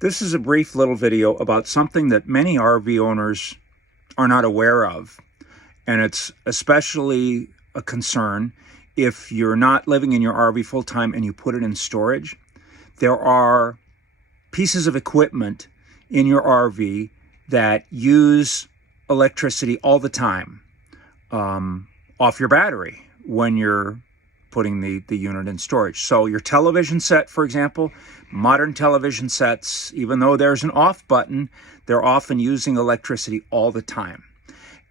This is a brief little video about something that many RV owners are not aware of, and it's especially a concern if you're not living in your RV full-time and you put it in storage. There are pieces of equipment in your RV that use electricity all the time off your battery when you're putting the unit in storage. So your television set, for example, modern television sets, even though there's an off button, they're often using electricity all the time.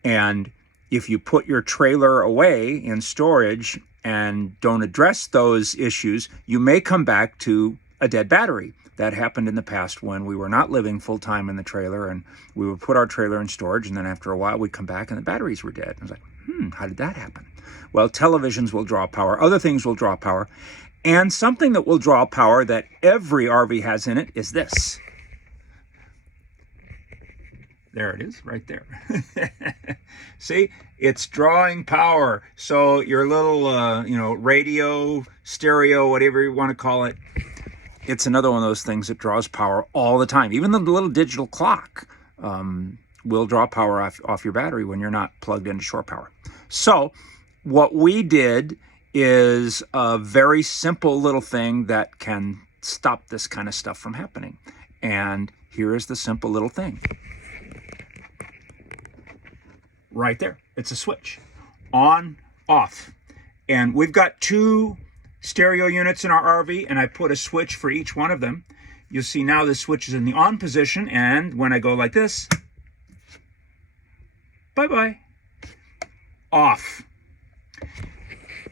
And if you put your trailer away in storage and don't address those issues, you may come back to a dead battery. That happened in the past when we were not living full-time in the trailer, and we would put our trailer in storage, and then after a while we'd come back and the batteries were dead. I was like, how did that happen? Well, televisions will draw power, other things will draw power, and something that will draw power that every RV has in it is this. There it is, right there. See, it's drawing power. So your little, radio, stereo, whatever you want to call it, it's another one of those things that draws power all the time. Even the little digital clock will draw power off your battery when you're not plugged into shore power. So what we did is a very simple little thing that can stop this kind of stuff from happening. And here is the simple little thing. Right there. It's a switch. On, off. And we've got 2 stereo units in our RV, and I put a switch for each one of them. You'll see now the switch is in the on position, and when I go like this, bye-bye, off.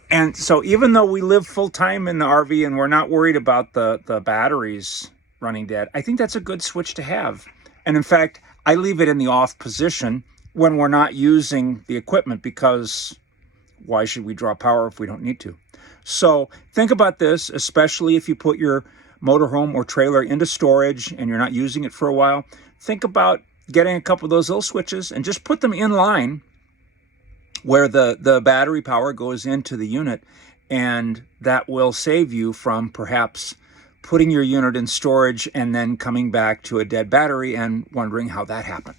And so even though we live full-time in the RV and we're not worried about the batteries running dead, I think that's a good switch to have. And in fact, I leave it in the off position when we're not using the equipment, because why should we draw power if we don't need to? So think about this, especially if you put your motorhome or trailer into storage and you're not using it for a while. Think about getting a couple of those little switches and just put them in line where the battery power goes into the unit, and that will save you from perhaps putting your unit in storage and then coming back to a dead battery and wondering how that happened.